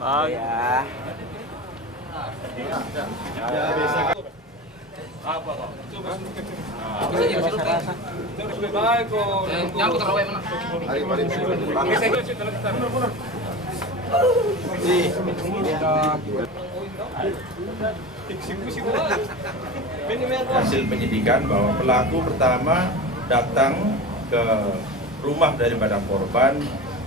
Ah, Ya. Ya biasa. Apa kok? Bisa jadi rasa. Yang terlalu mana? Hasil penyidikan bahwa pelaku pertama datang ke rumah daripada korban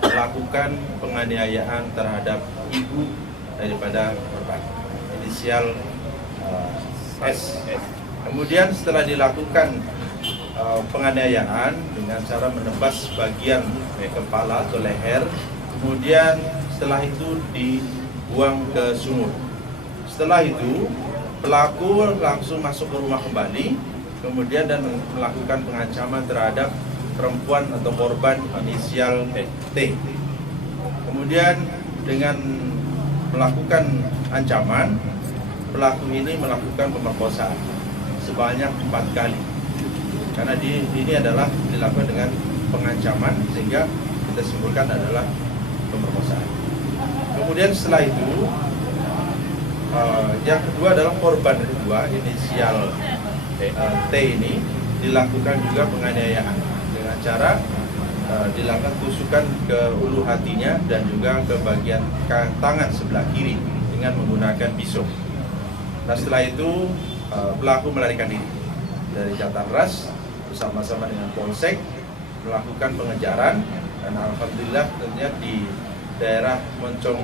melakukan penganiayaan terhadap ibu daripada korban, inisial S. Kemudian setelah dilakukan penganiayaan dengan cara menebas bagian kepala atau leher, kemudian setelah itu dibuang ke sumur. Setelah itu pelaku langsung masuk ke rumah kembali, kemudian dan melakukan pengancaman terhadap perempuan atau korban inisial T. Kemudian dengan melakukan ancaman, pelaku ini melakukan pemerkosaan sebanyak 4 kali. Karena ini adalah dilakukan dengan pengancaman sehingga kita simpulkan adalah pemerkosaan. Kemudian setelah itu yang kedua adalah korban kedua inisial T ini dilakukan juga penganiayaan dengan cara dilakukan tusukan ke ulu hatinya dan juga ke bagian tangan sebelah kiri dengan menggunakan pisau. Nah setelah itu pelaku melarikan diri dari Jatan Ras bersama-sama dengan Polsek melakukan pengejaran dan alhamdulillah tentunya di daerah Moncong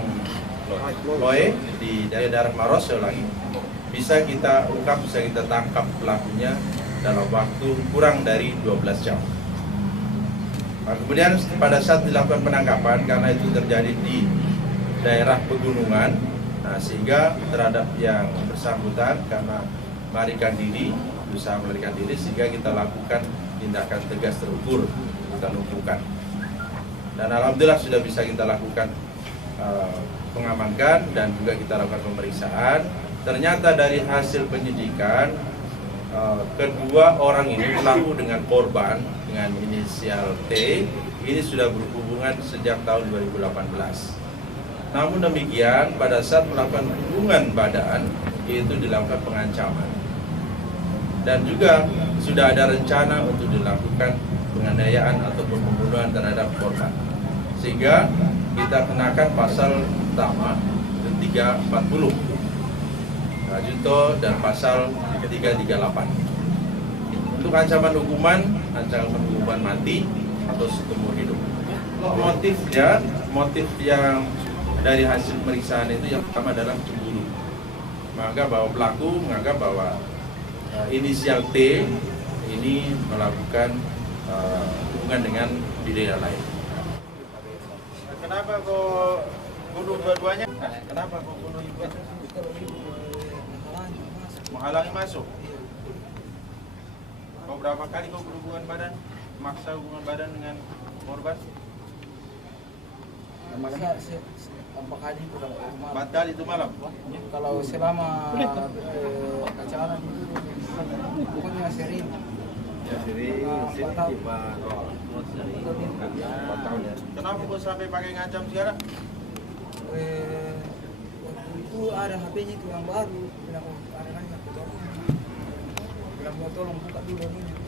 Loe di daerah Maros lagi bisa kita ungkap, bisa kita tangkap pelakunya dalam waktu kurang dari 12 jam. Nah, kemudian pada saat dilakukan penangkapan karena itu terjadi di daerah pegunungan, nah, sehingga terhadap yang bersangkutan karena melarikan diri, berusaha melarikan diri, sehingga kita lakukan tindakan tegas terukur, kita lumpuhkan. Dan alhamdulillah sudah bisa kita lakukan pengamankan dan juga kita lakukan pemeriksaan. Ternyata dari hasil penyidikan kedua orang ini pelaku dengan korban dengan inisial T ini sudah berhubungan sejak tahun 2018. Namun demikian pada saat melakukan hubungan badan itu dilakukan pengancaman dan juga sudah ada rencana untuk dilakukan penganiayaan atau pembunuhan terhadap korban, sehingga kita kenakan pasal utama 340 Junto dan pasal 338 untuk ancaman hukuman mati atau seumur hidup. Motif yang dari hasil pemeriksaan itu yang pertama adalah cemburu. Menganggap bahwa pelaku menganggap bahwa inisial T ini melakukan hubungan dengan bidadari lain. Kenapa kok bunuh dua-duanya? Kenapa kok bunuh ibu? Menghalangi masuk. Kau berapa kali kau berhubungan badan? Maksa hubungan badan dengan korban? 4 kali itu kalau malam. 4 kali itu malam? Kalau selama pacaran itu pokoknya sering. Ya, sering. Kenapa kau sampai pakai ngancam segala? Waktu itu ada HP-nya itu yang baru, bilang ada nanya, bilang tolong buka dulu ini.